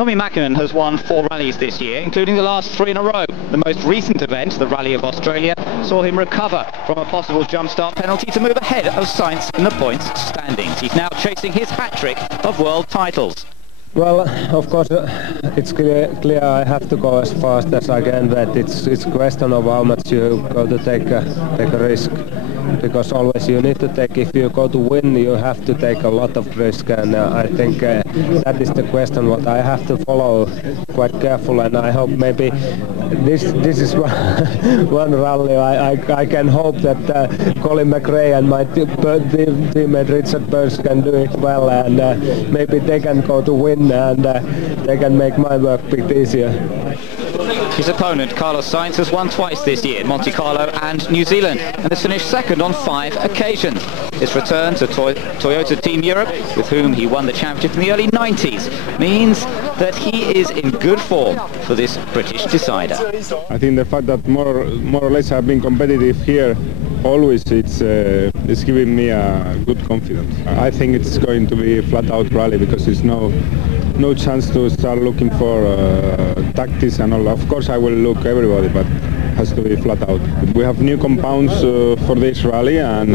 Tommi Mäkinen has won 4 rallies this year, including the last 3 in a row. The most recent event, the Rally of Australia, saw him recover from a possible jump-start penalty to move ahead of Sainz in the points standings. He's now chasing his hat-trick of world titles. Well, of course, it's clear I have to go as fast as I can, but it's a question of how much you go to take a risk. Because always you need to take, if you go to win, you have to take a lot of risk, and I think that is the question what I have to follow quite careful, and I hope maybe this is one rally I can hope that Colin McRae and my teammate Richard Burns can do it well, and maybe they can go to win, and they can make my work a bit easier. His opponent, Carlos Sainz, has won twice this year, Monte Carlo and New Zealand, and has finished second on 5 occasions. His return to Toyota Team Europe, with whom he won the championship in the early 90s, means that he is in good form for this British decider. I think the fact that more or less I've been competitive here always, it's giving me a good confidence. I think it's going to be a flat-out rally because there's no chance to start looking for tactics and all. Of course I will look everybody, but it has to be flat out. We have new compounds for this rally, and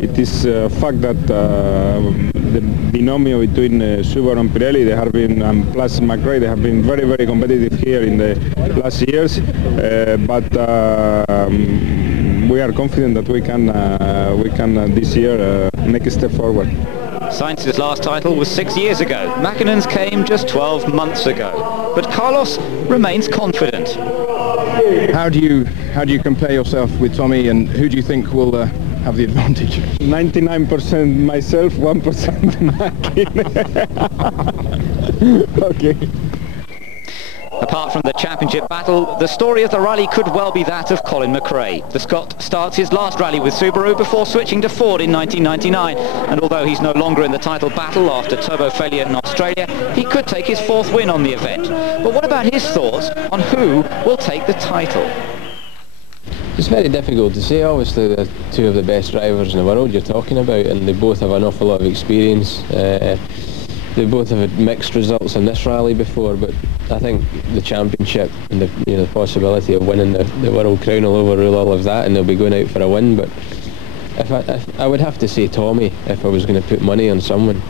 it is a fact that the binomio between Subaru and Pirelli, they have been, and plus McRae, they have been very, very competitive here in the last years, but we are confident that we can this year make a step forward. Sainz's last title was 6 years ago. Mäkinen's came just 12 months ago. But Carlos remains confident. How do you compare yourself with Tommy, and who do you think will have the advantage? 99% myself, 1% Mäkinen. Okay. Apart from the championship battle, the story of the rally could well be that of Colin McRae. The Scot starts his last rally with Subaru before switching to Ford in 1999, and although he's no longer in the title battle after turbo failure in Australia, he could take his 4th win on the event. But what about his thoughts on who will take the title? It's very difficult to say. Obviously they're 2 of the best drivers in the world you're talking about, and they both have an awful lot of experience. They both have had mixed results in this rally before, but I think the championship and the possibility of winning the World Crown will overrule all of that, and they'll be going out for a win. But if I would have to say Tommy if I was going to put money on someone.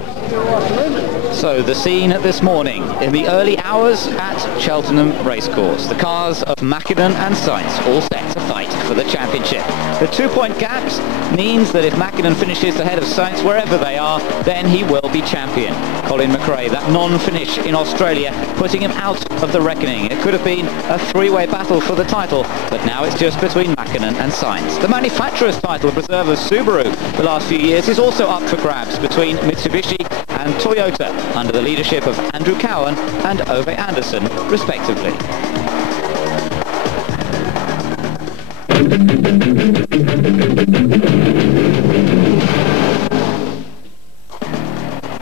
So the scene this morning, in the early hours at Cheltenham Racecourse. The cars of Mäkinen and Sainz all set to fight for the championship. The 2-point gaps means that if Mäkinen finishes ahead of Sainz wherever they are, then he will be champion. Colin McRae, that non-finish in Australia, putting him out of the reckoning. It could have been a 3-way battle for the title, but now it's just between Mäkinen and Sainz. The manufacturer's title, preserved as Subaru the last few years, is also up for grabs between Mitsubishi and Toyota, under the leadership of Andrew Cowan and Ove Anderson, respectively.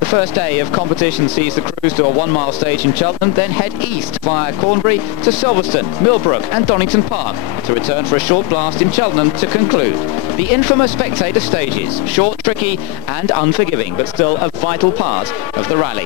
The first day of competition sees the crews do a 1 mile stage in Cheltenham, then head east via Cornbury to Silverstone, Millbrook and Donington Park to return for a short blast in Cheltenham to conclude. The infamous spectator stages, short, tricky and unforgiving, but still a vital part of the rally.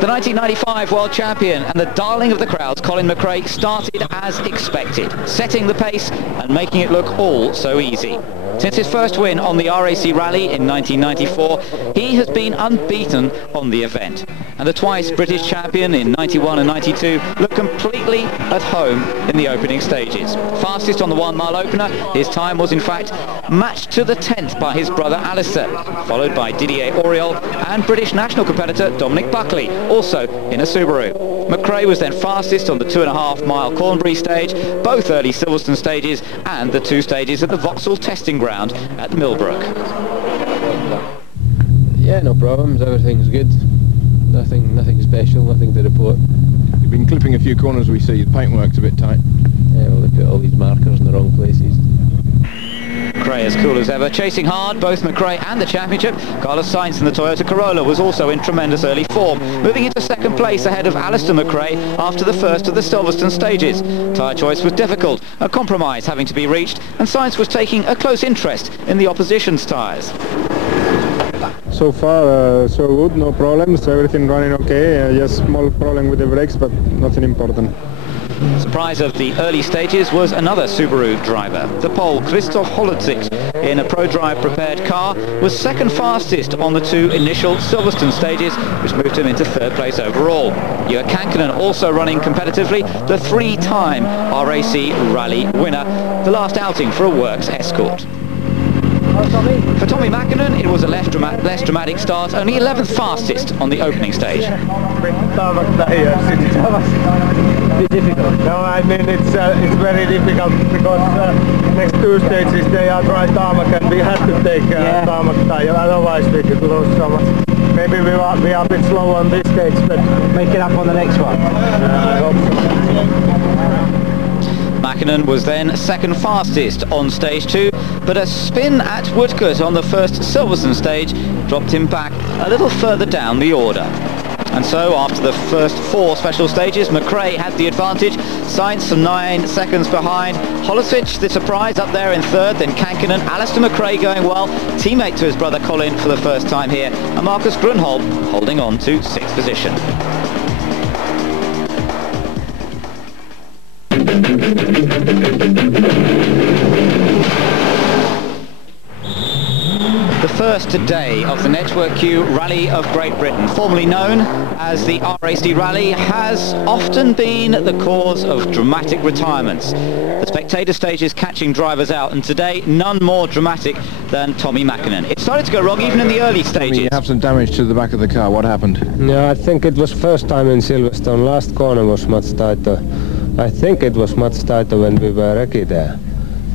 The 1995 world champion and the darling of the crowds, Colin McRae, started as expected, setting the pace and making it look all so easy. Since his first win on the RAC Rally in 1994, he has been unbeaten on the event. And the twice British champion in 91 and 92 looked completely at home in the opening stages. Fastest on the 1 mile opener, his time was in fact matched to the 10th by his brother Alistair, followed by Didier Auriol and British national competitor Dominic Buckley, also in a Subaru. McRae was then fastest on the 2.5 mile Cornbury stage, both early Silverstone stages and the 2 stages at the Vauxhall testing ground at Millbrook. Yeah, no problems, everything's good. Nothing special, nothing to report. You've been clipping a few corners, we see. The paintwork's a bit tight. Yeah, well, they put all these markers in the wrong places. McRae as cool as ever, chasing hard, both McRae and the championship. Carlos Sainz in the Toyota Corolla was also in tremendous early form, moving into second place ahead of Alistair McRae after the first of the Silverstone stages. Tyre choice was difficult, a compromise having to be reached, and Sainz was taking a close interest in the opposition's tyres. So far, so good, no problems, everything running okay. Just small problem with the brakes, but nothing important. Surprise of the early stages was another Subaru driver. The Pole, Krzysztof Holodzik, in a ProDrive prepared car, was second fastest on the 2 initial Silverstone stages, which moved him into 3rd place overall. Juha Kankkunen also running competitively, the 3-time RAC Rally winner, the last outing for a works escort. For Tommi Mäkinen, it was a less dramatic start, only 11th fastest on the opening stage. Difficult. No, I mean it's very difficult because next 2 stages they are dry tarmac and we have to take tarmac tire, otherwise we could lose so much. Maybe we are a bit slow on this stage, but make it up on the next one. I hope so. Mäkinen was then second fastest on stage 2, but a spin at Woodcote on the first Silverstone stage dropped him back a little further down the order. And so after the first 4 special stages, McRae had the advantage. Sainz some 9 seconds behind. Holodzik, the surprise, up there in 3rd, then Kankkunen. Alistair McRae going well, teammate to his brother Colin for the first time here, and Marcus Grunholm holding on to 6th position. The first day of the Network Q Rally of Great Britain, formerly known as the RAC Rally, has often been the cause of dramatic retirements. The spectator stage is catching drivers out, and today none more dramatic than Tommi Mäkinen. It started to go wrong even in the early stages. You have some damage to the back of the car. What happened? Yeah, I think it was first time in Silverstone. Last corner was much tighter. I think it was much tighter when we were recce there.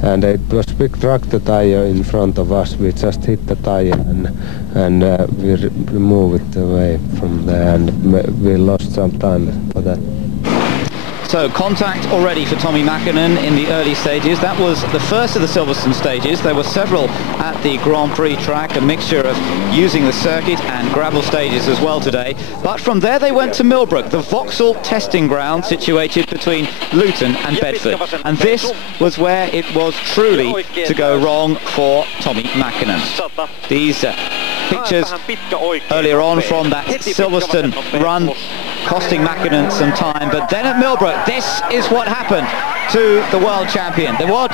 And it was big tractor tire in front of us. We just hit the tire and we removed it away from there, and we lost some time for that. So contact already for Tommi Mäkinen in the early stages. That was the first of the Silverstone stages. There were several at the Grand Prix track, a mixture of using the circuit and gravel stages as well today. But from there they went to Millbrook, the Vauxhall testing ground situated between Luton and Bedford. And this was where it was truly to go wrong for Tommi Mäkinen. These pictures earlier on from that Silverstone run costing Mäkinen some time, but then at Millbrook, this is what happened to the world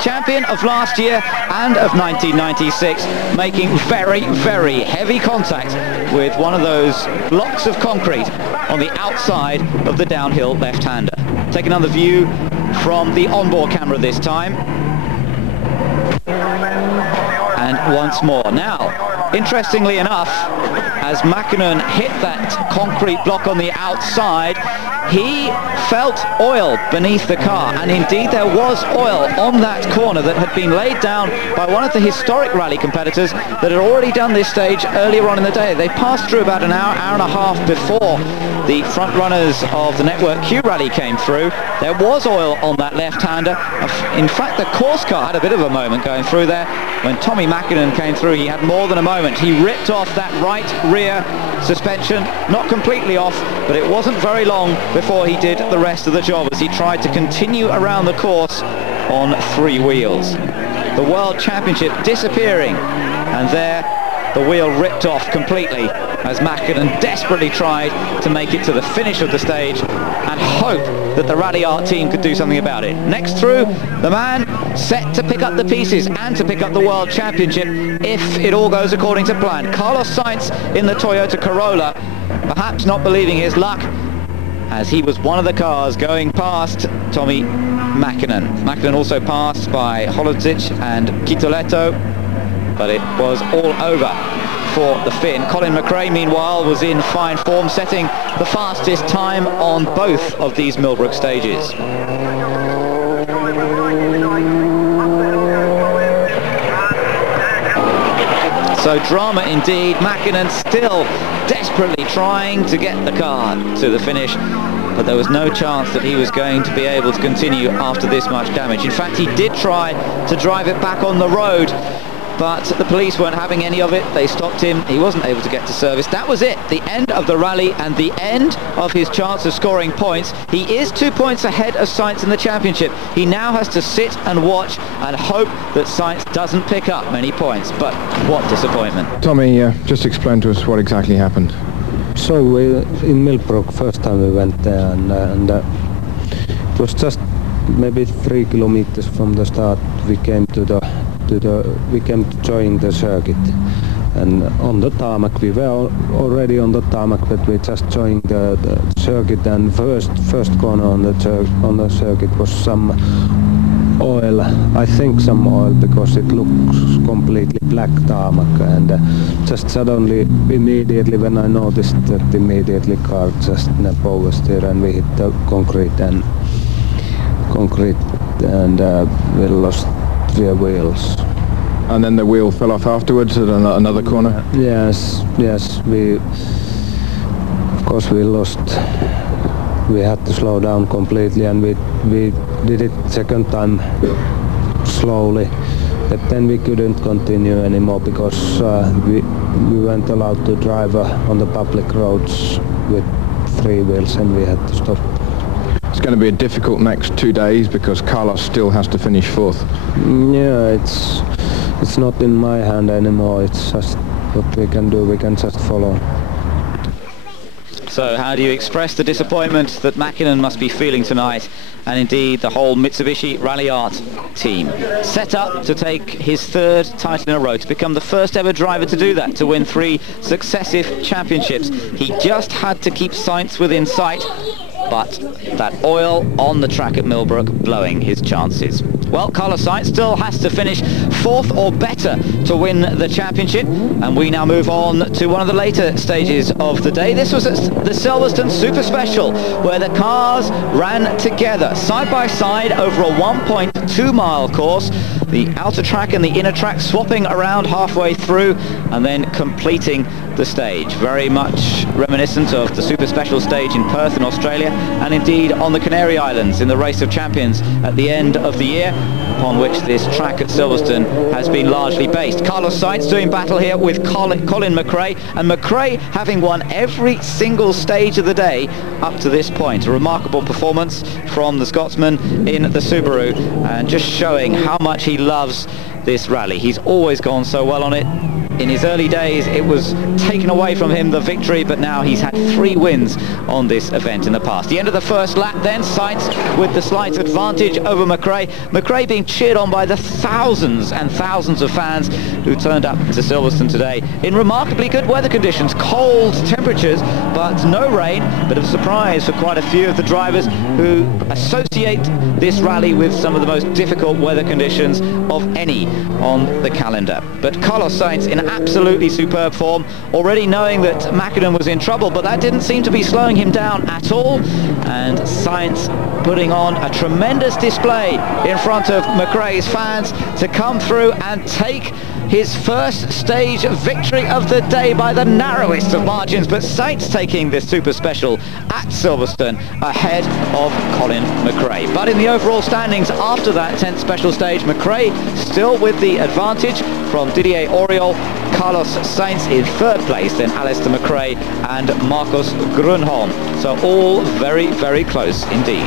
champion of last year and of 1996, making very, very heavy contact with one of those blocks of concrete on the outside of the downhill left-hander. Take another view from the onboard camera this time. And once more. Now, interestingly enough, as Mäkinen hit that concrete block on the outside, he felt oil beneath the car, and indeed there was oil on that corner that had been laid down by one of the historic rally competitors that had already done this stage earlier on in the day. They passed through about an hour and a half before the front runners of the Network Q Rally came through. There was oil on that left-hander. In fact, the course car had a bit of a moment going through there, when Tommi Mäkinen came through, he had more than a moment. He ripped off that right rear suspension, not completely off, but it wasn't very long before he did the rest of the job as he tried to continue around the course on 3 wheels. The World Championship disappearing, and there the wheel ripped off completely as Mäkinen desperately tried to make it to the finish of the stage and hope that the Rally Art team could do something about it. Next through, the man set to pick up the pieces and to pick up the World Championship if it all goes according to plan. Carlos Sainz in the Toyota Corolla, perhaps not believing his luck, as he was one of the cars going past Tommi Mäkinen. Mäkinen also passed by Holodzic and Kitoletto, but it was all over for the Finn. Colin McRae, meanwhile, was in fine form, setting the fastest time on both of these Millbrook stages. So drama indeed. Mäkinen still desperately trying to get the car to the finish, but there was no chance that he was going to be able to continue after this much damage. In fact, he did try to drive it back on the road, but the police weren't having any of it. They stopped him. He wasn't able to get to service. That was it, the end of the rally and the end of his chance of scoring points. He is 2 points ahead of Sainz in the championship. He now has to sit and watch and hope that Sainz doesn't pick up many points. But what disappointment. Tommi, just explain to us what exactly happened. So in Millbrook, first time we went there, and it was just maybe 3 kilometers from the start. We came to join the circuit, and on the tarmac we were already on the tarmac, but we just joined the circuit, and first corner on the circuit was some oil, I think some oil, because it looks completely black tarmac, and just suddenly, immediately when I noticed that, immediately car just snapped oversteer and we hit the concrete and we lost rear wheels. And then the wheel fell off afterwards at another corner? Yes, we lost. We had to slow down completely, and we did it second time slowly, but then we couldn't continue anymore because we weren't allowed to drive on the public roads with 3 wheels, and we had to stop. It's going to be a difficult next 2 days because Carlos still has to finish 4th. Yeah, it's not in my hand anymore. It's just what we can do. We can just follow. So how do you express the disappointment that Mäkinen must be feeling tonight, and indeed the whole Mitsubishi Rally Art team? Set up to take his 3rd title in a row, to become the first ever driver to do that, to win 3 successive championships. He just had to keep Sainz within sight, but that oil on the track at Millbrook blowing his chances. Well, Carlos Sainz still has to finish 4th or better to win the championship, and we now move on to one of the later stages of the day. This was at the Silverstone Super Special, where the cars ran together side by side over a 1.2 mile course, the outer track and the inner track swapping around halfway through and then completing the stage. Very much reminiscent of the Super Special stage in Perth in Australia, and indeed on the Canary Islands in the Race of Champions at the end of the year, upon which this track at Silverstone has been largely based. Carlos Sainz doing battle here with Colin McRae, and McRae having won every single stage of the day up to this point. A remarkable performance from the Scotsman in the Subaru, and just showing how much he loves this rally. He's always gone so well on it. In his early days it was taken away from him, the victory, but now he's had 3 wins on this event in the past. The end of the first lap then, Sainz with the slight advantage over McRae. McRae being cheered on by the thousands and thousands of fans who turned up to Silverstone today in remarkably good weather conditions. Cold temperatures, but no rain. Bit of a surprise for quite a few of the drivers who associate this rally with some of the most difficult weather conditions of any on the calendar. But Carlos Sainz in absolutely superb form, already knowing that Mäkinen was in trouble, but that didn't seem to be slowing him down at all, and Sainz putting on a tremendous display in front of McRae's fans to come through and take his first stage victory of the day by the narrowest of margins, but Sainz taking this super special at Silverstone ahead of Colin McRae. But in the overall standings after that 10th special stage, McRae still with the advantage from Didier Auriol, Carlos Sainz in third place, then Alistair McRae and Marcus Grönholm. So all very, very close indeed.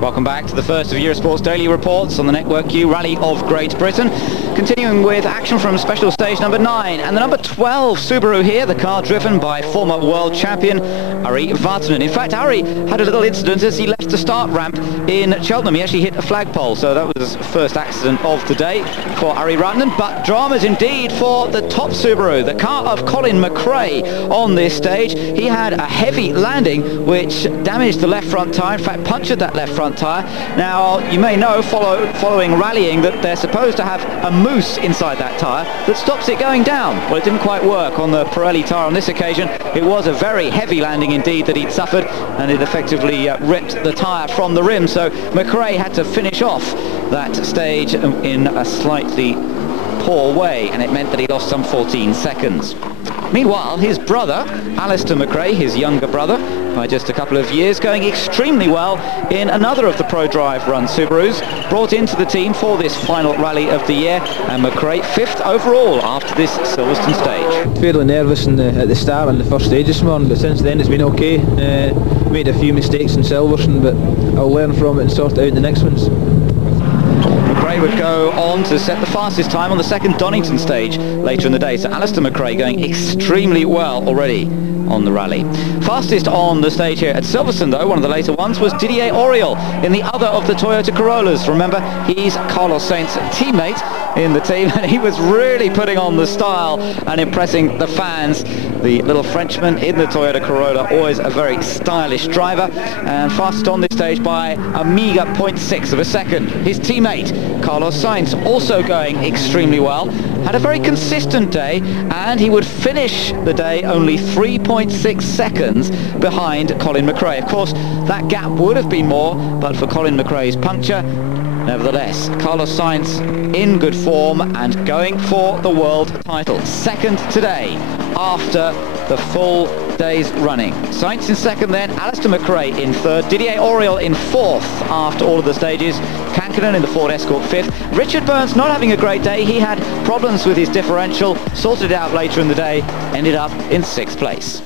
Welcome back to the first of Eurosport's daily reports on the Network Q Rally of Great Britain. Continuing with action from special stage number 9 and the number 12 Subaru here, the car driven by former world champion Ari Vatanen. In fact, Ari had a little incident as he left the start ramp in Cheltenham. He actually hit a flagpole, so that was his first accident of the day for Ari Vatanen. But dramas indeed for the top Subaru, the car of Colin McRae on this stage. He had a heavy landing which damaged the left front tyre, in fact punctured that left front tyre. Now you may know following rallying that they're supposed to have a mousse inside that tyre that stops it going down. Well, it didn't quite work on the Pirelli tyre on this occasion. It was a very heavy landing indeed that he'd suffered, and it effectively ripped the tyre from the rim, so McRae had to finish off that stage in a slightly poor way, and it meant that he lost some 14 seconds. Meanwhile, his brother, Alistair McRae, his younger brother, by just a couple of years, going extremely well in another of the ProDrive run Subarus, brought into the team for this final rally of the year, and McRae 5th overall after this Silverstone stage. Fairly nervous at the start on the first stage this morning, but since then it's been okay. Made a few mistakes in Silverstone, but I'll learn from it and sort out the next ones. McRae would go on to set the fastest time on the second Donington stage later in the day, so Alistair McRae going extremely well already on the rally. Fastest on the stage here at Silverstone, though, one of the later ones, was Didier Auriol in the other of the Toyota Corollas. Remember, he's Carlos Sainz's teammate in the team, and he was really putting on the style and impressing the fans. The little Frenchman in the Toyota Corolla, always a very stylish driver, and fastest on this stage by a meager 0.6 of a second. His teammate, Carlos Sainz, also going extremely well, had a very consistent day, and he would finish the day only 3.6 seconds behind Colin McRae. Of course, that gap would have been more, but for Colin McRae's puncture. Nevertheless, Carlos Sainz in good form and going for the world title. Second today after the full day's running. Sainz in second then, Alistair McRae in third, Didier Auriol in fourth after all of the stages, Kankkunen in the Ford Escort fifth. Richard Burns not having a great day. He had problems with his differential, sorted it out later in the day, ended up in sixth place.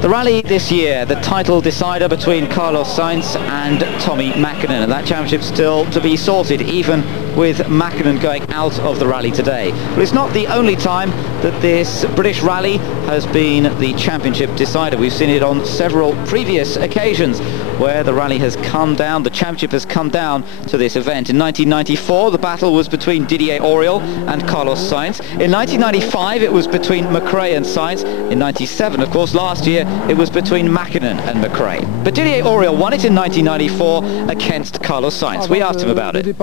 The rally this year, the title decider between Carlos Sainz and Tommy Mäkinen, and that championship still to be sorted, even with Mäkinen going out of the rally today. But it's not the only time that this British rally has been the championship decider. We've seen it on several previous occasions where the rally has come down, the championship has come down to this event. In 1994, the battle was between Didier Auriol and Carlos Sainz. In 1995, it was between McRae and Sainz. In 97, of course, last year, it was between Mäkinen and McRae. But Didier Auriol won it in 1994 against Carlos Sainz. We asked him about it.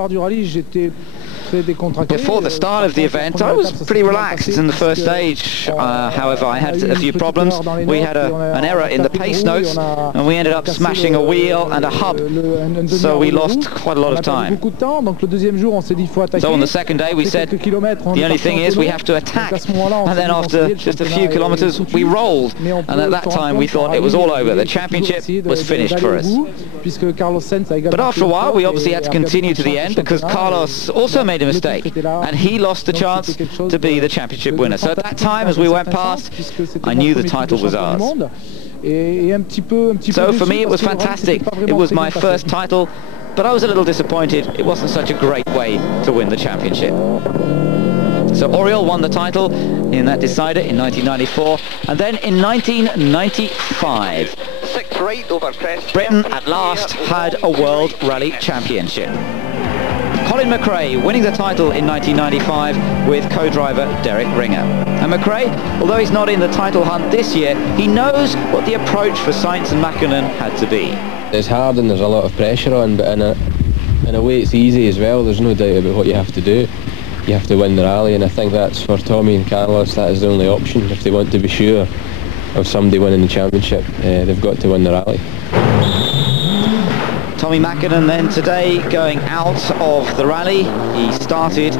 Before the start of the event, I was pretty relaxed in the first stage. However, I had a few problems. We had an error in the pace notes, and we ended up smashing a wheel and a hub, so we lost quite a lot of time. So on the second day, we said the only thing is we have to attack, and then after just a few kilometers, we rolled, and at that time we thought it was all over. The championship was finished for us. But after a while, we obviously had to continue to the end because Carlos also made a mistake, and he lost the chance to be the championship winner. So at that time, as we went past, I knew the title was ours. So for me, it was fantastic. It was my first title, but I was a little disappointed. It wasn't such a great way to win the championship. So Auriol won the title in that decider in 1994, and then in 1995, Britain at last had a World Rally Championship. Colin McRae winning the title in 1995 with co-driver Derek Ringer. And McRae, although he's not in the title hunt this year, he knows what the approach for Sainz and Mäkinen had to be. It's hard and there's a lot of pressure on, but in a way it's easy as well. There's no doubt about what you have to do. You have to win the rally, and I think that's for Tommy and Carlos, that is the only option. If they want to be sure of somebody winning the championship, they've got to win the rally. Tommy Mäkinen then today going out of the rally. He started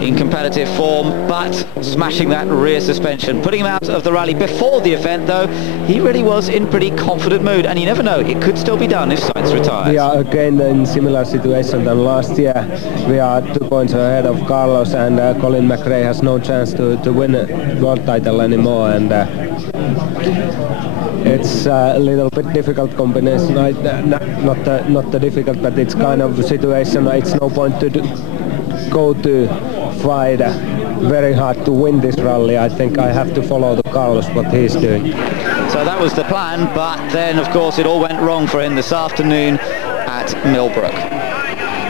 in competitive form, but smashing that rear suspension, putting him out of the rally before the event. Though he really was in pretty confident mood, and you never know, it could still be done if Sainz retires. We are again in similar situation than last year. We are 2 points ahead of Carlos, and Colin McRae has no chance to win a world title anymore, and it's a little bit difficult combination. Not difficult, but it's kind of a situation. It's no point to go to fight very hard to win this rally. I think I have to follow the Carlos what he's doing. So that was the plan, but then of course it all went wrong for him this afternoon at Millbrook.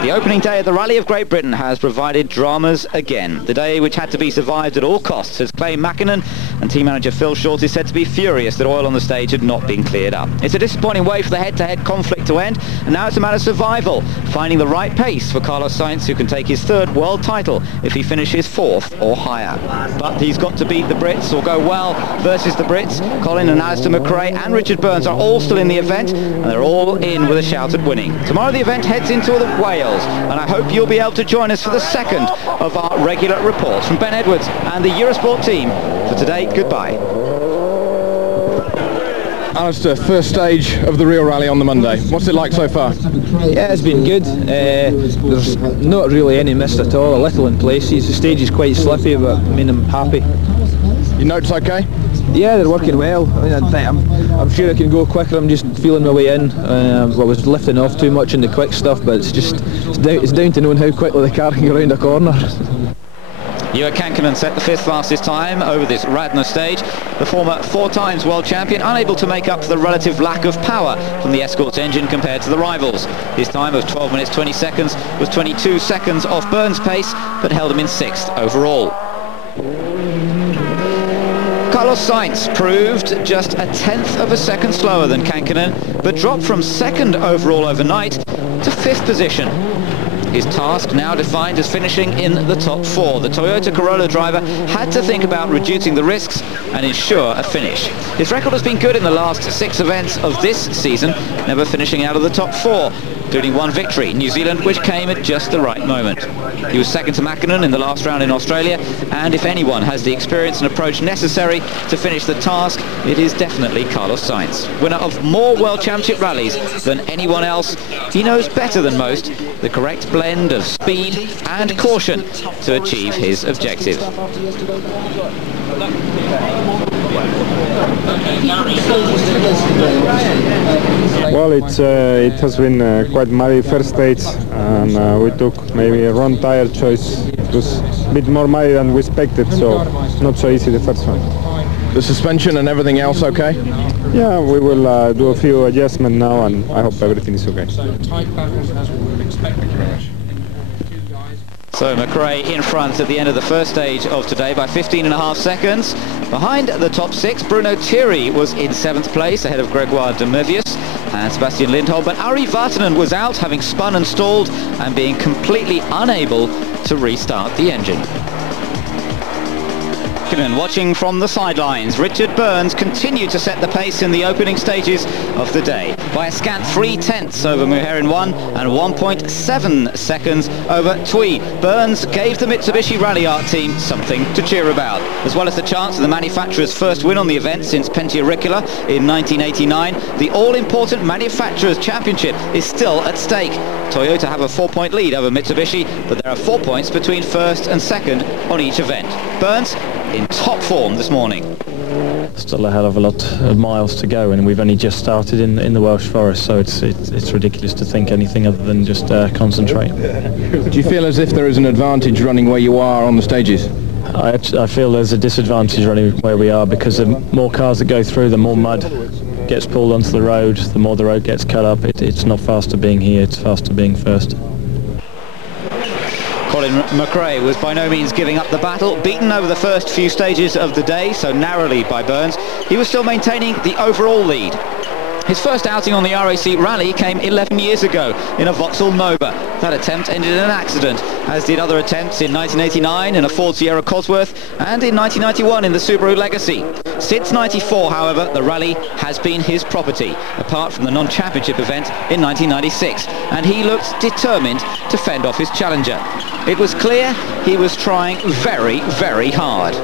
The opening day of the Rally of Great Britain has provided dramas again. The day which had to be survived at all costs has claimed Mäkinen, and team manager Phil Short is said to be furious that oil on the stage had not been cleared up. It's a disappointing way for the head-to-head conflict to end, and now it's a matter of survival, finding the right pace for Carlos Sainz, who can take his 3rd world title if he finishes 4th or higher. But he's got to beat the Brits or go well versus the Brits. Colin and Alistair McRae and Richard Burns are all still in the event, and they're all in with a shout at winning. Tomorrow the event heads into the Wales, and I hope you'll be able to join us for the 2nd of our regular reports. From Ben Edwards and the Eurosport team, for today, goodbye. Alistair, first stage of the real rally on the Monday. What's it like so far? Yeah, it's been good. There's not really any mist at all, a little in places. The stage is quite slippy, but I mean, I'm happy. Your notes okay? Yeah, they're working well. I mean, I'm sure I can go quicker. I'm just feeling my way in. I was lifting off too much in the quick stuff, but it's down to knowing how quickly the car can go around a corner. Juha Kankkunen set the 5th fastest time over this Radnor stage. The former 4 times world champion, unable to make up for the relative lack of power from the Escort's engine compared to the rivals. His time of 12 minutes 20 seconds was 22 seconds off Burns' pace, but held him in 6th overall. Carlos Sainz proved just a 1/10 of a second slower than Kankkunen, but dropped from 2nd overall overnight to 5th position. His task now defined as finishing in the top 4. The Toyota Corolla driver had to think about reducing the risks and ensure a finish. His record has been good in the last 6 events of this season, never finishing out of the top 4, including 1 victory in New Zealand, which came at just the right moment. He was 2nd to Mäkinen in the last round in Australia, and if anyone has the experience and approach necessary to finish the task, it is definitely Carlos Sainz. Winner of more World Championship rallies than anyone else, he knows better than most the correct blend of speed and caution to achieve his objective. Well, it has been quite muddy first stage, and we took maybe a wrong tire choice. It was a bit more muddy than we expected, so not so easy the first one. The suspension and everything else okay? Yeah, we will do a few adjustments now, and I hope everything is okay. So McRae in front at the end of the first stage of today by 15.5 seconds. Behind the top 6, Bruno Thierry was in 7th place ahead of Gregoire de Mervius and Sebastian Lindholm, but Ari Vatanen was out, having spun and stalled and being completely unable to restart the engine. Watching from the sidelines, Richard Burns continued to set the pace in the opening stages of the day by a scant 3/10 over Muherin 1 and 1.7 seconds over Tui. Burns gave the Mitsubishi Rally Art team something to cheer about, as well as the chance of the manufacturer's first win on the event since Pentti Rikkila in 1989. The all-important Manufacturers' Championship is still at stake. Toyota have a 4-point lead over Mitsubishi, but there are 4 points between 1st and 2nd on each event. Burns in top form this morning. Still a hell of a lot of miles to go, and we've only just started in the Welsh Forest, so it's ridiculous to think anything other than just concentrate. Do you feel as if there is an advantage running where you are on the stages? I feel there's a disadvantage running where we are, because the more cars that go through, the more mud gets pulled onto the road, the more the road gets cut up. It's not faster being here, it's faster being first. Colin McRae was by no means giving up the battle, beaten over the first few stages of the day, so narrowly by Burns. He was still maintaining the overall lead. His first outing on the RAC Rally came 11 years ago in a Vauxhall Nova. That attempt ended in an accident, as did other attempts in 1989 in a Ford Sierra Cosworth and in 1991 in the Subaru Legacy. Since 94, however, the rally has been his property, apart from the non-championship event in 1996, and he looked determined to fend off his challenger. It was clear he was trying very, very hard.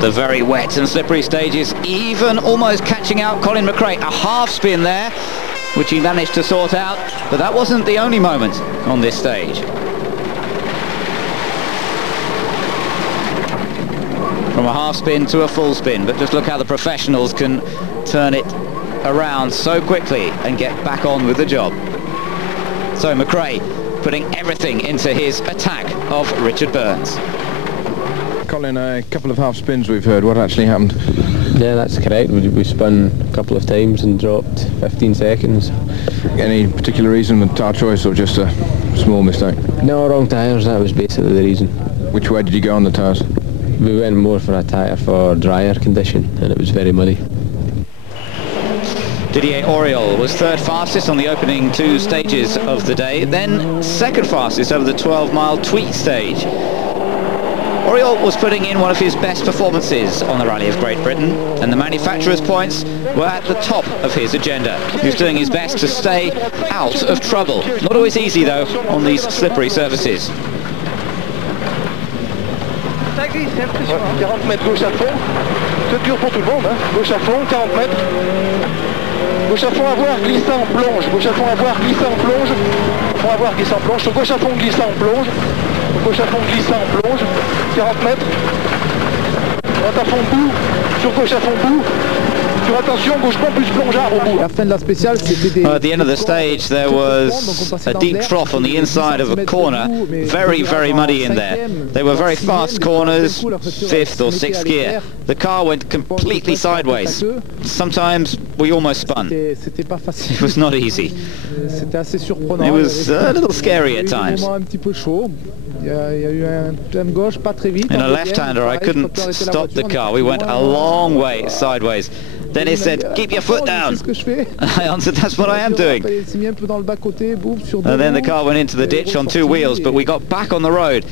The very wet and slippery stages, even almost catching out Colin McRae. A half spin there, which he managed to sort out, but that wasn't the only moment on this stage. From a half spin to a full spin, but just look how the professionals can turn it around so quickly and get back on with the job. So McRae putting everything into his attack of Richard Burns. Colin, a couple of half spins we've heard. What actually happened? Yeah, that's correct. We spun a couple of times and dropped 15 seconds. Any particular reason with tyre choice or just a small mistake? No, wrong tyres, that was basically the reason. Which way did you go on the tyres? We went more for a tyre for drier condition and it was very muddy. Didier Auriol was third fastest on the opening two stages of the day, then second fastest over the 12-mile Tweed stage. Auriol was putting in one of his best performances on the Rally of Great Britain, and the manufacturer's points were at the top of his agenda. He was doing his best to stay out of trouble. Not always easy, though, on these slippery surfaces. 40 mètres gauche à fond, c'est dur pour tout le monde, hein. Gauche à fond, 40 mètres. Gauche à fond à voir, glissant, plonge. Gauche à fond à voir, glissant, plonge. Fond à voir, glissant, plonge. Sur gauche à fond, glissant, plonge. Gauche à fond, glissant, plonge. 40 mètres. Droite à fond, bout. Sur gauche à fond, bout. Sur attention, gauche pont plus plongeard au bout. At the end of the stage, there was a deep trough on the inside of a corner. Very, very muddy in there. They were very fast corners, fifth or sixth gear. The car went completely sideways. Sometimes we almost spun. It was not easy. It was a little scary at times. In a left-hander, I couldn't stop the car. We went a long way sideways. Then he said, keep your foot down. I answered, that's what I am doing. And then the car went into the ditch on two wheels, but we got back on the road.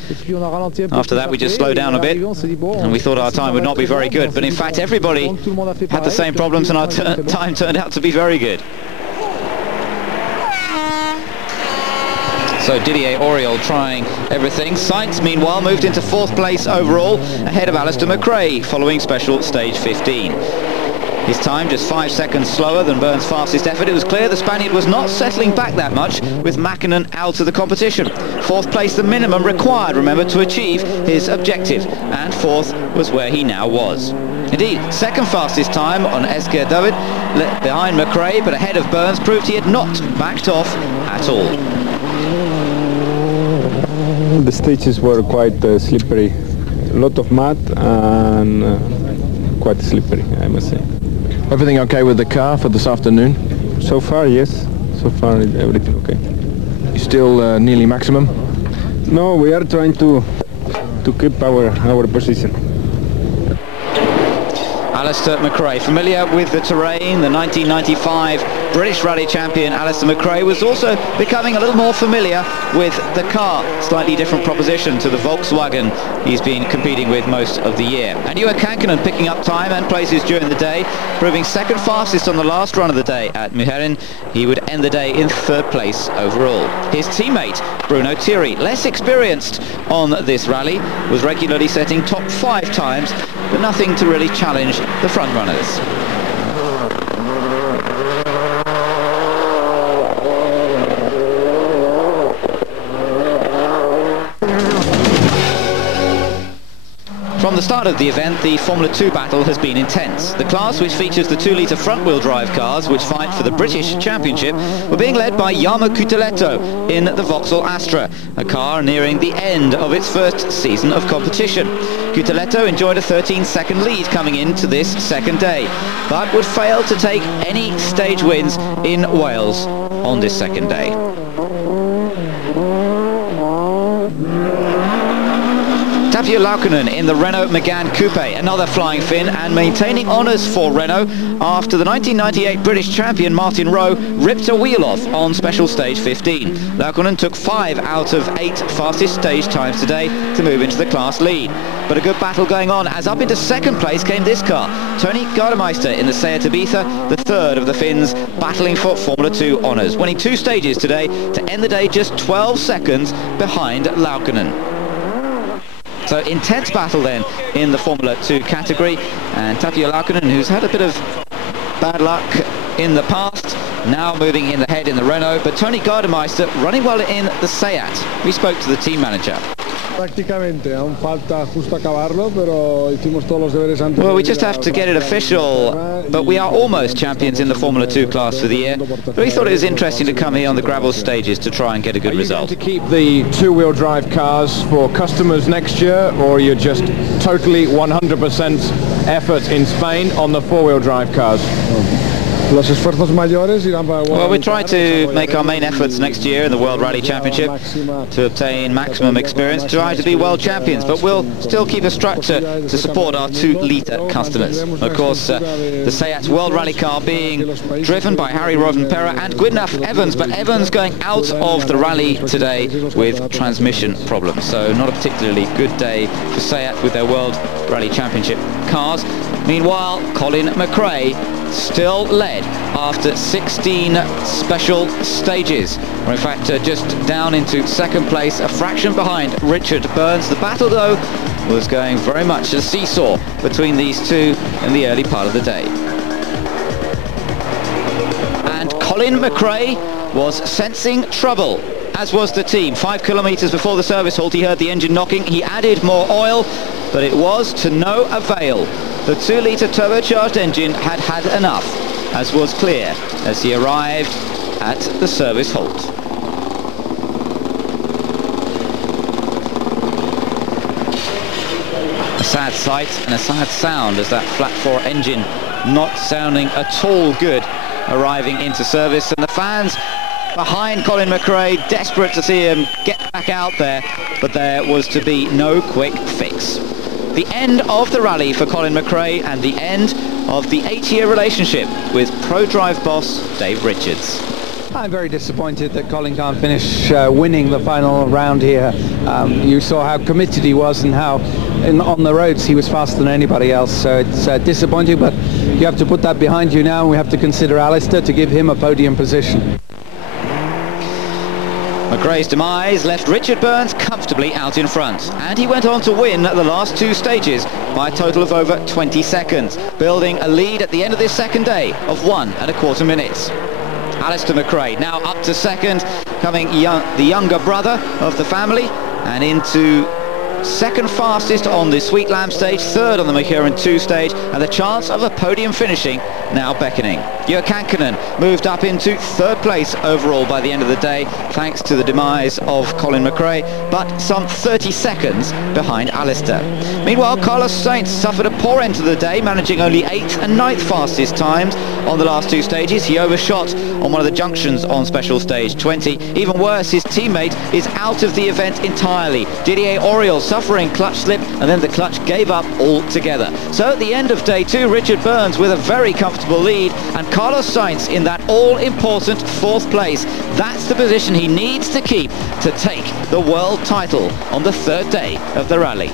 After that, we just slowed down a bit, and we thought our time would not be very good. But in fact, everybody had the same problems, and our time turned out to be very good. So Didier Auriol trying everything. Sainz, meanwhile, moved into fourth place overall, ahead of Alistair McRae, following special stage 15. His time just 5 seconds slower than Burns' fastest effort. It was clear the Spaniard was not settling back that much, with Mäkinen out of the competition. Fourth place, the minimum required, remember, to achieve his objective. And fourth was where he now was. Indeed, second fastest time on Esker David, behind McRae, but ahead of Burns, proved he had not backed off at all. The stages were quite slippery. A lot of mud and quite slippery, I must say. Everything okay with the car for this afternoon? So far, yes. So far, everything okay. You still nearly maximum? No, we are trying to keep our position. Alistair McRae, familiar with the terrain, the 1995 British Rally champion Alistair McRae was also becoming a little more familiar with the car. Slightly different proposition to the Volkswagen he's been competing with most of the year. And Juha Kankkunen picking up time and places during the day, proving second fastest on the last run of the day at Myhren. He would end the day in third place overall. His teammate Bruno Thierry, less experienced on this rally, was regularly setting top 5 times, but nothing to really challenge the front runners. From the start of the event, the Formula 2 battle has been intense. The class, which features the 2-litre front-wheel drive cars, which fight for the British Championship, were being led by Jarmo Cuteletto in the Vauxhall Astra, a car nearing the end of its first season of competition. Cuteletto enjoyed a 13-second lead coming into this second day, but would fail to take any stage wins in Wales on this second day. Tapio Laukkanen in the Renault Megane Coupe, another flying Finn, and maintaining honours for Renault after the 1998 British champion Martin Rowe ripped a wheel off on special stage 15. Laukkanen took 5 out of 8 fastest stage times today to move into the class lead. But a good battle going on, as up into second place came this car, Tony Gardemeister in the Seat Ibiza, the third of the Finns battling for Formula 2 honours, winning 2 stages today to end the day just 12 seconds behind Laukkanen. So intense battle then in the Formula 2 category, and Tapio Laukkanen, who's had a bit of bad luck in the past, now moving in the head in the Renault, but Tony Gardemeister running well in the Seat. We spoke to the team manager. Well, we just have to get it official, but we are almost champions in the Formula 2 class for the year. But we thought it was interesting to come here on the gravel stages to try and get a good result. Are you going to keep the 2-wheel drive cars for customers next year, or are you just totally 100% effort in Spain on the 4-wheel drive cars? Well, we're trying to make our main efforts next year in the World Rally Championship to obtain maximum experience, try to be world champions, but we'll still keep a structure to support our 2-litre customers. Of course, the Seat World Rally car being driven by Harry Rovanperä and Gwynaf Evans, but Evans going out of the rally today with transmission problems. So not a particularly good day for Seat with their World Rally Championship cars. Meanwhile, Colin McRae still led after 16 special stages. We're in fact just down into second place, a fraction behind Richard Burns. The battle though was going very much a seesaw between these two in the early part of the day. And Colin McRae was sensing trouble, as was the team. 5 kilometres before the service halt he heard the engine knocking. He added more oil, but it was to no avail. The 2-litre turbocharged engine had had enough, as was clear as he arrived at the service halt. A sad sight and a sad sound as that flat 4 engine, not sounding at all good, arriving into service, and the fans behind Colin McRae desperate to see him get back out there, but there was to be no quick fix. The end of the rally for Colin McRae and the end of the 8-year relationship with ProDrive boss Dave Richards. I'm very disappointed that Colin can't finish winning the final round here. You saw how committed he was and how on the roads he was faster than anybody else, so it's disappointing, but you have to put that behind you now, and we have to consider Alistair to give him a podium position. McRae's demise left Richard Burns comfortably out in front, and he went on to win the last 2 stages by a total of over 20 seconds, building a lead at the end of this second day of 1¼ minutes. Alistair McRae now up to second, coming the younger brother of the family, and into second fastest on the Sweet Lamb stage, third on the Mahurin 2 stage, and the chance of a podium finishing now beckoning. Jörg Kankkunen moved up into third place overall by the end of the day, thanks to the demise of Colin McRae, but some 30 seconds behind Alistair. Meanwhile, Carlos Sainz suffered a poor end to the day, managing only 8th and 9th fastest times on the last 2 stages. He overshot on one of the junctions on special stage 20. Even worse, his teammate is out of the event entirely. Didier Auriol suffering clutch slip, and then the clutch gave up altogether. So at the end of day 2, Richard Burns with a very comfortable lead, and Carlos Sainz in that all-important 4th place. That's the position he needs to keep to take the world title on the 3rd day of the rally.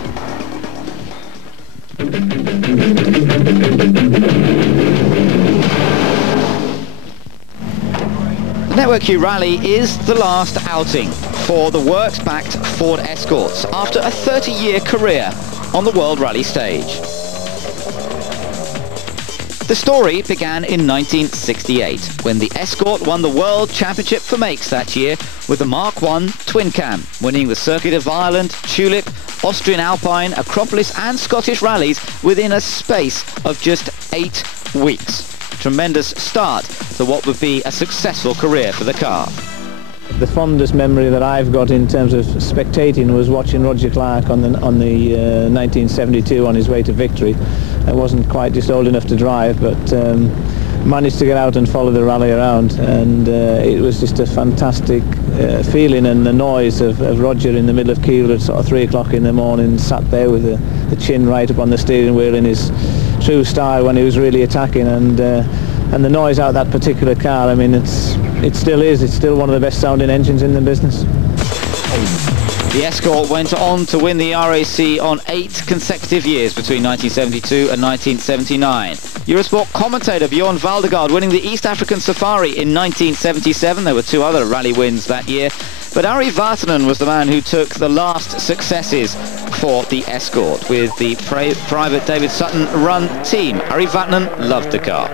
The Network Q Rally is the last outing for the works-backed Ford Escorts after a 30-year career on the World Rally stage. The story began in 1968, when the Escort won the World Championship for Makes that year with the Mark I twin cam, winning the Circuit of Ireland, Tulip, Austrian Alpine, Acropolis and Scottish rallies within a space of just 8 weeks. Tremendous start to what would be a successful career for the car. The fondest memory that I've got in terms of spectating was watching Roger Clark on the 1972 on his way to victory. I wasn't quite just old enough to drive, but managed to get out and follow the rally around, and it was just a fantastic feeling, and the noise of Roger in the middle of Kiel at sort of 3 o'clock in the morning, sat there with the chin right up on the steering wheel in his true style when he was really attacking, and the noise out of that particular car, I mean, it's still one of the best sounding engines in the business. The Escort went on to win the RAC on 8 consecutive years between 1972 and 1979. Eurosport commentator Bjorn Valdegaard winning the East African Safari in 1977. There were 2 other rally wins that year. But Ari Vatanen was the man who took the last successes for the Escort with the private David Sutton run team. Ari Vatanen loved the car.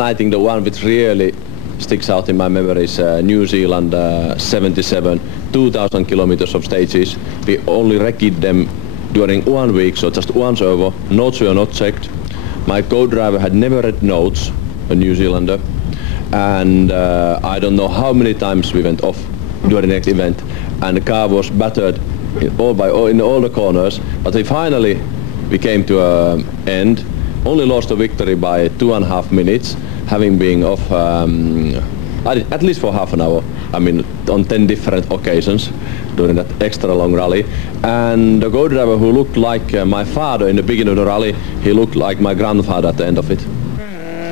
I think the one which really sticks out in my memory is New Zealand 77, 2,000 kilometers of stages. We only wrecked them during 1 week, so just once over. Notes were not checked. My co-driver had never read notes, a New Zealander, and I don't know how many times we went off during the next event, and the car was battered in all the corners, but we came to an end. Only lost the victory by 2.5 minutes, having been off at least for half an hour. I mean, on 10 different occasions during that extra long rally. And the co-driver, who looked like my father in the beginning of the rally, he looked like my grandfather at the end of it.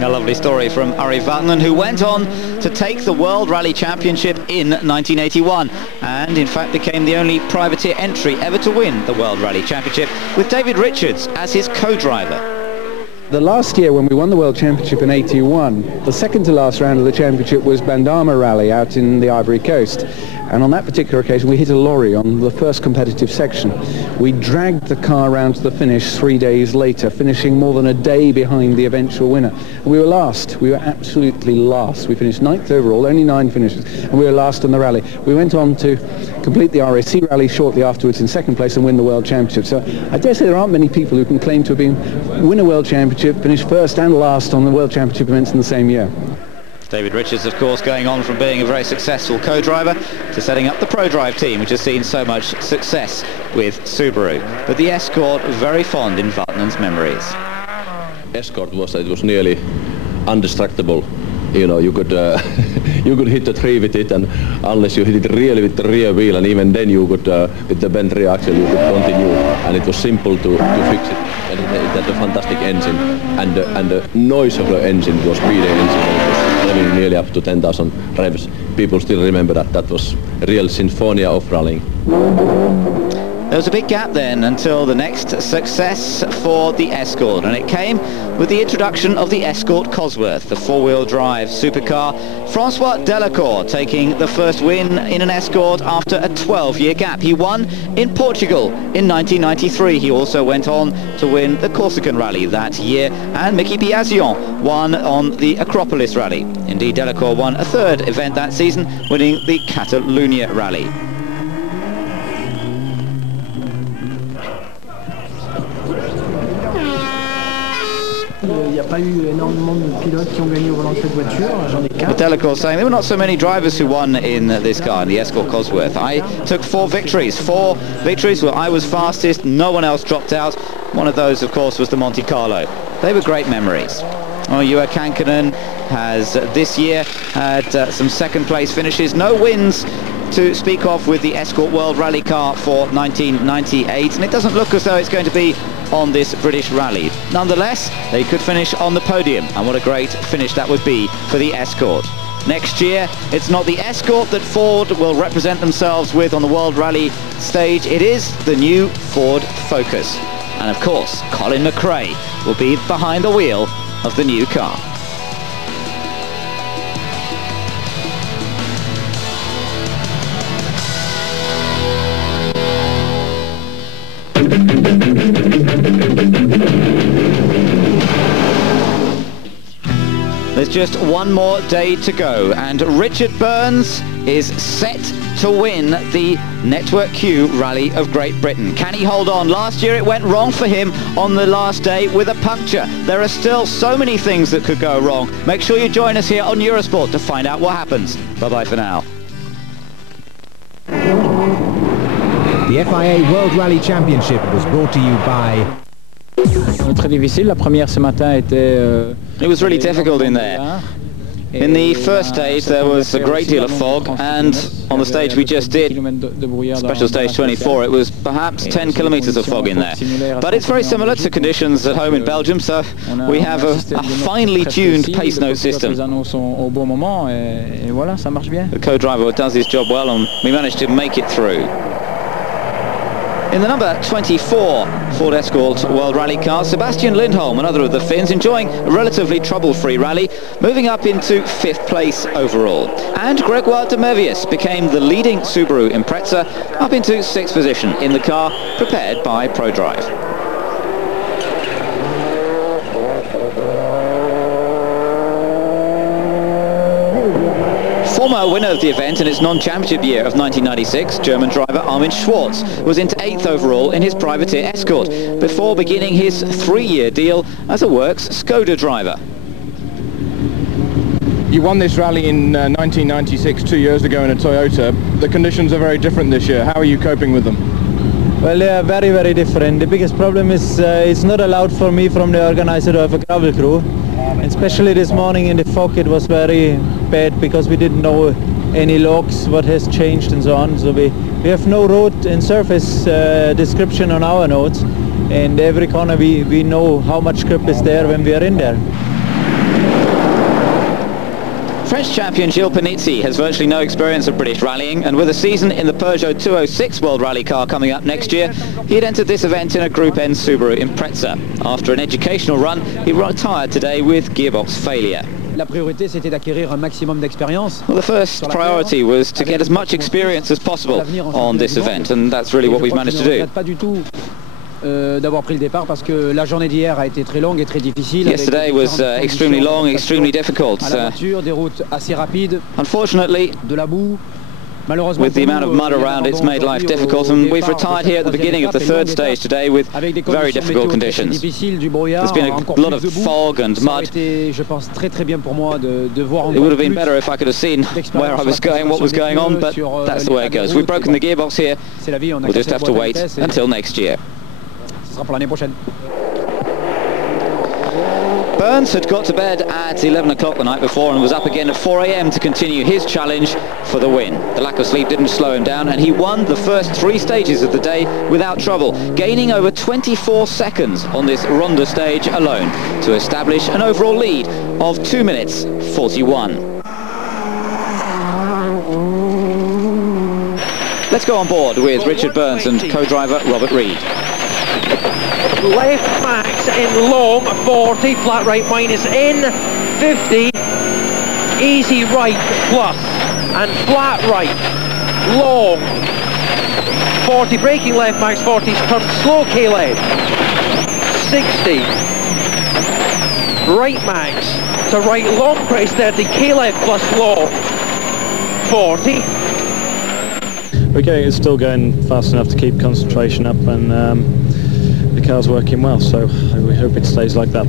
A lovely story from Ari Vatanen, who went on to take the World Rally Championship in 1981 and in fact became the only privateer entry ever to win the World Rally Championship, with David Richards as his co-driver. The last year when we won the World Championship in 81, the second to last round of the championship was Bandama Rally out in the Ivory Coast. And on that particular occasion we hit a lorry on the first competitive section. We dragged the car round to the finish 3 days later, finishing more than a day behind the eventual winner. And we were last. We were absolutely last. We finished 9th overall, only 9 finishes, and we were last on the rally. We went on to complete the RAC rally shortly afterwards in 2nd place and win the World Championship. So I dare say there aren't many people who can claim to have win a World Championship, finish first and last on the World Championship events in the same year. David Richards, of course, going on from being a very successful co-driver to setting up the ProDrive team, which has seen so much success with Subaru. But the Escort, very fond in Vatanen's memories. Escort was nearly indestructible. You know, you could you could hit the tree with it, and unless you hit it really with the rear wheel, and even then you could, with the bent rear axle, you could continue, and it was simple to fix it. And it had a fantastic engine, and the noise of the engine was speed engine. Revving nearly up to 10,000 revs. People still remember that was a real sinfonia of rallying. There was a big gap then until the next success for the Escort, and it came with the introduction of the Escort Cosworth, the 4-wheel drive supercar. Francois Delacour taking the first win in an Escort after a 12-year gap. He won in Portugal in 1993. He also went on to win the Corsican Rally that year, and Mickey Piazion won on the Acropolis Rally. Indeed, Delacour won a 3rd event that season, winning the Catalunya Rally. But Delacour saying there were not so many drivers who won in this car, in the Escort Cosworth. I took 4 victories where I was fastest, no one else dropped out. One of those, of course, was the Monte Carlo. They were great memories. Well, Juha Kankkunen has this year had some 2nd place finishes, no wins to speak of with the Escort World Rally car for 1998, and it doesn't look as though it's going to be on this British Rally. Nonetheless, they could finish on the podium, and what a great finish that would be for the Escort. Next year, it's not the Escort that Ford will represent themselves with on the World Rally stage, it is the new Ford Focus. And of course, Colin McRae will be behind the wheel of the new car. There's just one more day to go, and Richard Burns is set to win the Network Q Rally of Great Britain. Can he hold on? Last year it went wrong for him on the last day with a puncture. There are still so many things that could go wrong. Make sure you join us here on Eurosport to find out what happens. Bye-bye for now. The FIA World Rally Championship was brought to you by... Très difficile. La première ce matin était... It was really difficult in there. In the first stage there was a great deal of fog, and on the stage we just did, special stage 24, it was perhaps 10 kilometers of fog in there. But it's very similar to conditions at home in Belgium, so we have a finely tuned pace note system. The co-driver does his job well, and we managed to make it through. In the number 24 Ford Escort World Rally car, Sebastian Lindholm, another of the Finns, enjoying a relatively trouble-free rally, moving up into 5th place overall. And Gregoire de Mevius became the leading Subaru Impreza, up into 6th position in the car prepared by ProDrive. Former winner of the event in its non-championship year of 1996, German driver Armin Schwarz was into 8th overall in his privateer Escort before beginning his 3-year deal as a Works Skoda driver. You won this rally in 1996, 2 years ago in a Toyota. The conditions are very different this year. How are you coping with them? Well, they are very, very different. The biggest problem is it's not allowed for me from the organizer to have a gravel crew. Especially this morning in the fog it was very bad because we didn't know any logs, what has changed and so on. So we have no road and surface description on our notes, and every corner we know how much grip is there when we are in there. French champion Gilles Panizzi has virtually no experience of British rallying, and with a season in the Peugeot 206 World Rally car coming up next year, he had entered this event in a Group N Subaru Impreza. After an educational run, he retired today with gearbox failure. La priorité, c'était d'acquérir un maximum d'expérience. Well, the first priority was to get as much experience as possible on this event, and that's really what we've managed to do. D'avoir pris le départ parce que la journée d'hier a été très longue et très difficile. Yesterday was extremely long, extremely difficult. Des routes assez rapides. Unfortunately, de la boue. With the amount of mud around, it's made life difficult, and we've retired here at the beginning of the 3rd stage today with very difficult conditions. There's been a lot of fog and mud. It would have been better if I could have seen where I was going, what was going on, but that's the way it goes. We've broken the gearbox here. We'll just have to wait until next year. Burns had got to bed at 11 o'clock the night before and was up again at 4 a.m. to continue his challenge for the win. The lack of sleep didn't slow him down, and he won the first 3 stages of the day without trouble, gaining over 24 seconds on this Ronda stage alone to establish an overall lead of 2 minutes 41. Let's go on board with Richard Burns and co-driver Robert Reid. Left max in long 40, flat right minus in 50, easy right plus, and flat right long 40, braking left max 40, turn slow K left 60, right max to right long press 30, K left plus long 40. Okay, it's still going fast enough to keep concentration up, and the car's working well, so we hope it stays like that.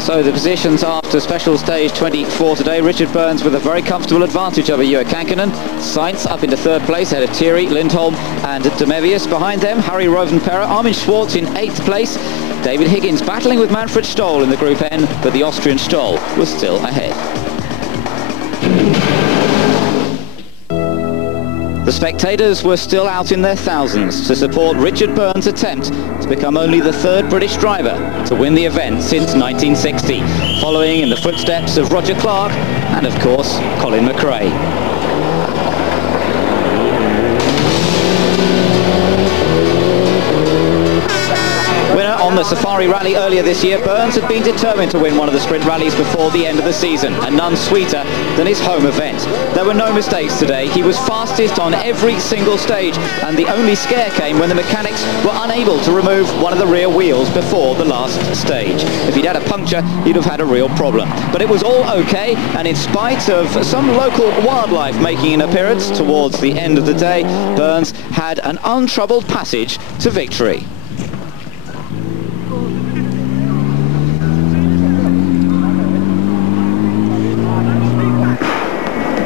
So the positions after special stage 24 today: Richard Burns with a very comfortable advantage over Juha Kankkunen. Sainz up into 3rd place ahead of Thierry, Lindholm and de Mevius. Behind them, Harry Rovenpera, Armin Schwarz in 8th place. David Higgins battling with Manfred Stoll in the Group N, but the Austrian Stoll was still ahead. The spectators were still out in their thousands to support Richard Burns' attempt to become only the 3rd British driver to win the event since 1960, following in the footsteps of Roger Clark and, of course, Colin McRae. Winner on the the Safari Rally earlier this year, Burns had been determined to win one of the sprint rallies before the end of the season, and none sweeter than his home event. There were no mistakes today. He was fastest on every single stage, and the only scare came when the mechanics were unable to remove one of the rear wheels before the last stage. If he'd had a puncture, he'd have had a real problem. But it was all okay, and in spite of some local wildlife making an appearance towards the end of the day, Burns had an untroubled passage to victory.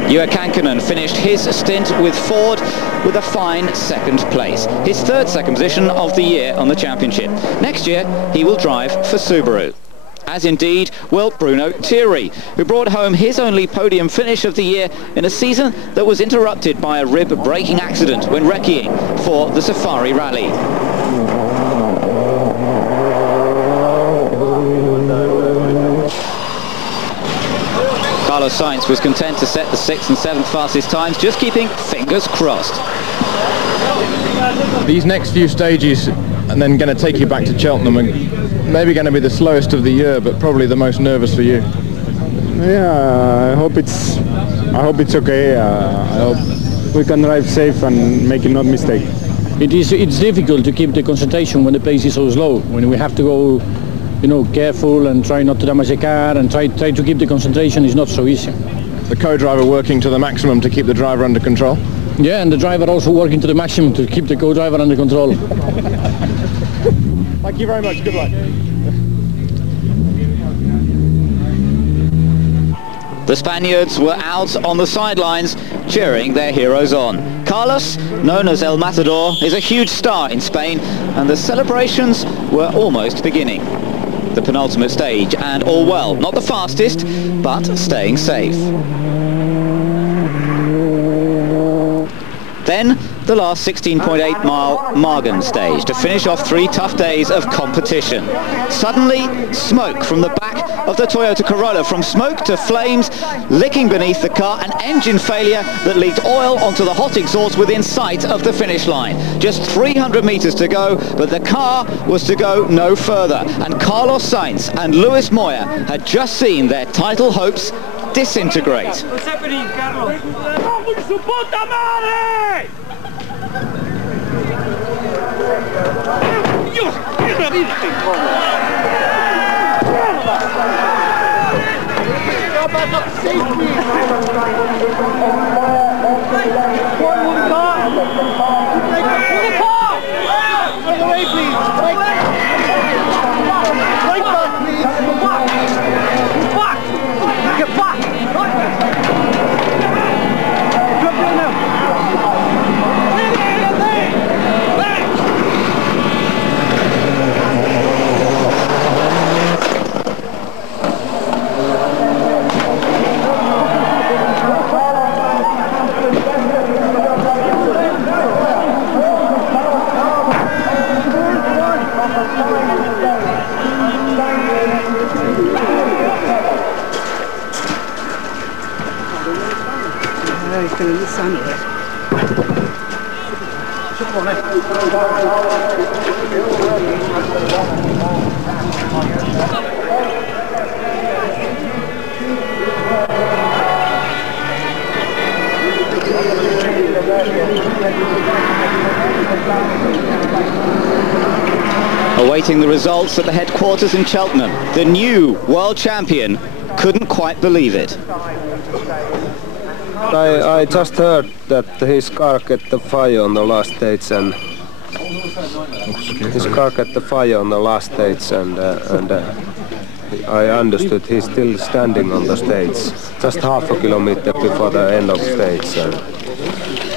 Juha Kankkunen finished his stint with Ford with a fine second place, his third second position of the year on the championship. Next year he will drive for Subaru, as indeed will Bruno Thierry, who brought home his only podium finish of the year in a season that was interrupted by a rib-breaking accident when recceing for the Safari Rally. Carlos Sainz was content to set the 6th and 7th fastest times, just keeping fingers crossed. These next few stages and then going to take you back to Cheltenham and maybe going to be the slowest of the year, but probably the most nervous for you. Yeah, I hope it's okay. I hope we can drive safe and make no mistake. It's difficult to keep the concentration when the pace is so slow, when we have to go, you know, careful and try not to damage the car and try to keep the concentration is not so easy. The co-driver working to the maximum to keep the driver under control? Yeah, and the driver also working to the maximum to keep the co-driver under control. Thank you very much, good luck. The Spaniards were out on the sidelines cheering their heroes on. Carlos, known as El Matador, is a huge star in Spain, and the celebrations were almost beginning. The penultimate stage, and all well. Not the fastest, but staying safe. Then the last 16.8 mile Margan stage to finish off 3 tough days of competition. Suddenly, smoke from the back of the Toyota Corolla, from smoke to flames licking beneath the car, an engine failure that leaked oil onto the hot exhaust within sight of the finish line. Just 300 meters to go, but the car was to go no further, and Carlos Sainz and Luis Moya had just seen their title hopes disintegrate. What's happening, Carlos? ¡Su puta madre! ¡Dios! ¡Es la Virgen! Awaiting the results at the headquarters in Cheltenham, the new world champion couldn't quite believe it. I just heard that his car got the fire on the last stage, and I understood he's still standing on the stage, just half a kilometer before the end of stage.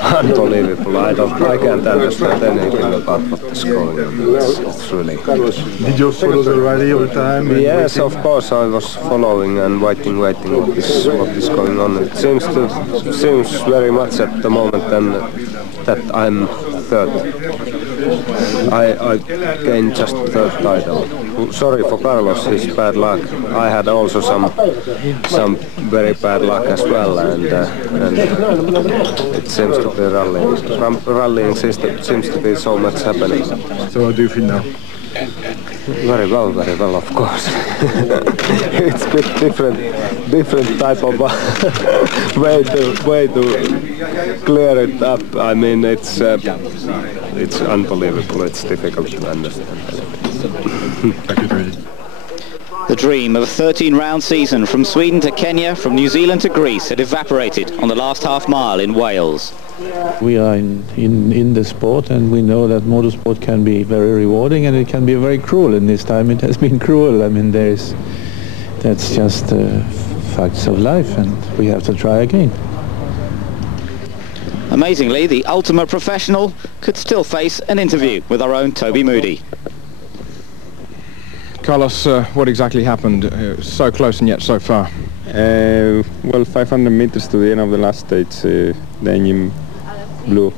Unbelievable. I can't understand anything about what is going on. It's really... Did you follow the rally all the time? Yes, of course I was following and waiting what is going on. It seems very much at the moment that I'm third. I gained just third title. Sorry for Carlos, his bad luck. I had also some very bad luck as well, and it seems to be rallying seems to be so much happening. So what do you feel now? Very well, of course. It's a bit different type of way to clear it up. I mean, it's unbelievable. It's difficult to understand. The dream of a 13-round season from Sweden to Kenya, from New Zealand to Greece had evaporated on the last half mile in Wales. We are in the sport, and we know that motorsport can be very rewarding and it can be very cruel, and this time it has been cruel. I mean, that's just facts of life, and we have to try again. Amazingly, the ultimate professional could still face an interview with our own Toby Moody. Carlos, what exactly happened? So close and yet so far. Well, 500 meters to the end of the last stage, the engine blew.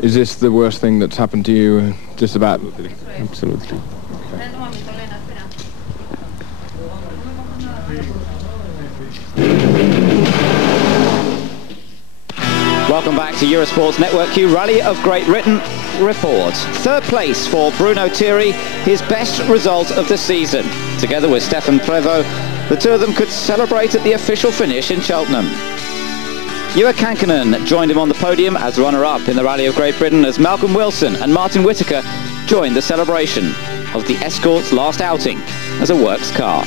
Is this the worst thing that's happened to you? Just about? Absolutely. Welcome back to Eurosport's Network Q Rally of Great Britain report. Third place for Bruno Thierry, his best result of the season. Together with Stefan Prévost, the two of them could celebrate at the official finish in Cheltenham. Ewa Kankkunen joined him on the podium as runner-up in the Rally of Great Britain as Malcolm Wilson and Martin Whittaker joined the celebration of the Escort's last outing as a works car.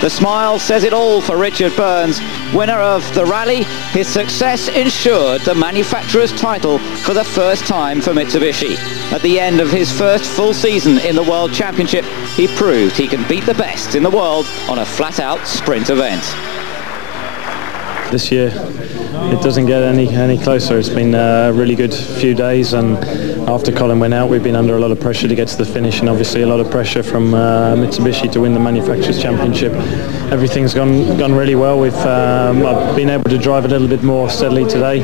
The smile says it all for Richard Burns, winner of the rally. His success ensured the manufacturer's title for the first time for Mitsubishi. At the end of his first full season in the World Championship, he proved he can beat the best in the world on a flat-out sprint event. This year it doesn't get any closer. It's been a really good few days, and after Colin went out we've been under a lot of pressure to get to the finish, and obviously a lot of pressure from Mitsubishi to win the Manufacturers' Championship. Everything's gone really well. I've been able to drive a little bit more steadily today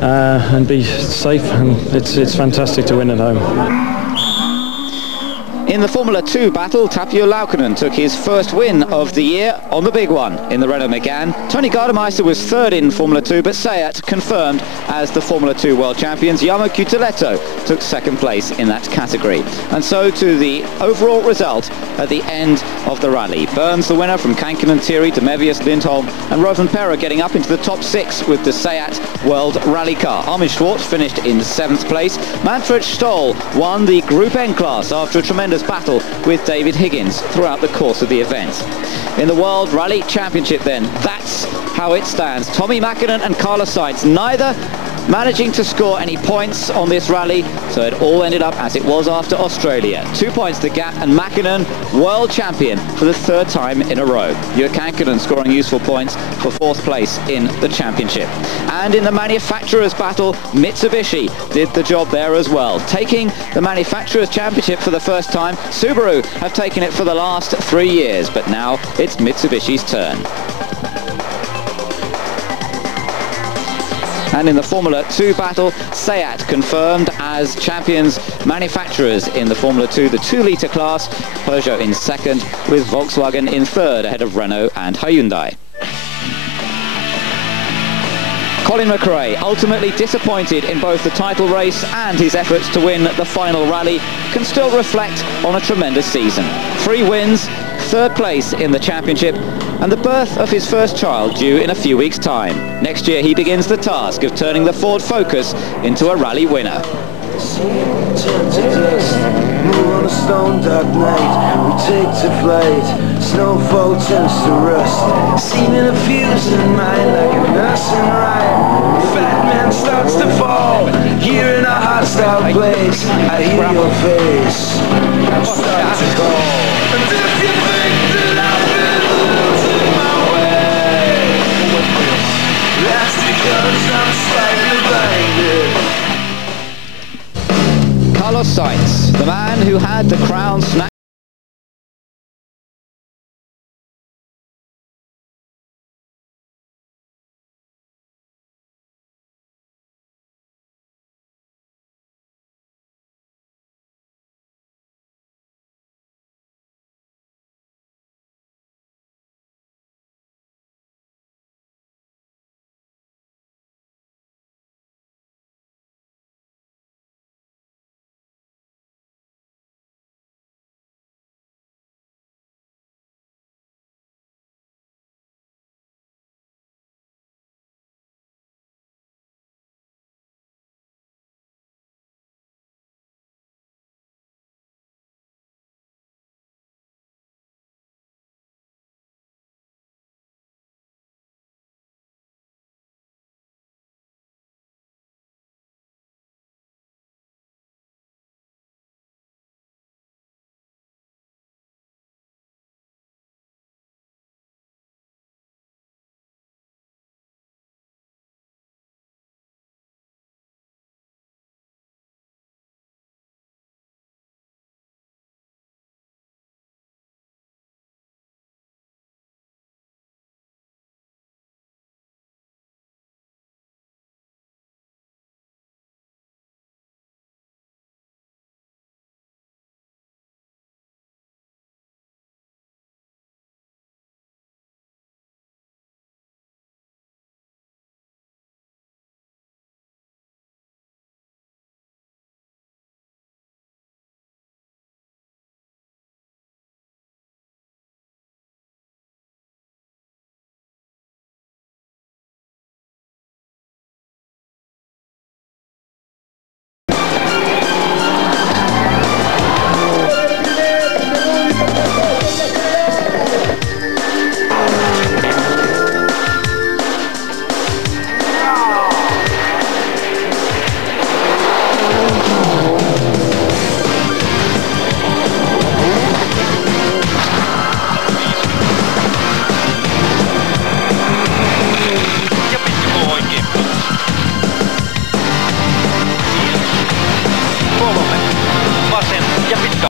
and be safe, and it's fantastic to win at home. In the Formula 2 battle, Tapio Laukkanen took his first win of the year on the big one in the Renault Megane. Tony Gardemeister was third in Formula 2, but Seat confirmed as the Formula 2 world champions. Jarmo Cutuletto took second place in that category. And so to the overall result at the end of the rally. Burns the winner from Kankkunen, Thierry, de Mevius, Lindholm and Rovanperä getting up into the top six with the Seat World Rally car. Armin Schwartz finished in seventh place. Manfred Stoll won the Group N class after a tremendous battle with David Higgins throughout the course of the event. In the World Rally Championship then, that's how it stands. Tommi Mäkinen and Carlos Sainz neither managing to score any points on this rally, so it all ended up as it was after Australia. 2 points to gap, and Mäkinen world champion for the third time in a row. Ewa Kankkunen scoring useful points for fourth place in the championship. And in the manufacturers battle, Mitsubishi did the job there as well, taking the manufacturers championship for the first time. Subaru have taken it for the last 3 years, but now it's Mitsubishi's turn. And in the Formula 2 battle, Seat confirmed as champions manufacturers in the Formula 2, the 2-litre class. Peugeot in second, with Volkswagen in third, ahead of Renault and Hyundai. Colin McRae, ultimately disappointed in both the title race and his efforts to win the final rally, can still reflect on a tremendous season. 3 wins, third place in the championship, and the birth of his first child due in a few weeks' time. Next year he begins the task of turning the Ford Focus into a rally winner. On a stone dark night, we take to flight. Snowfall turns to rust, seeming a fuse in mind like a nursing rhyme. Fat man starts to fall, here in a hostile place. I hear your face start to call. And if you think that I've been losing my way, that's because I'm slightly blinded. Carlos Sainz, the man who had the crown snatched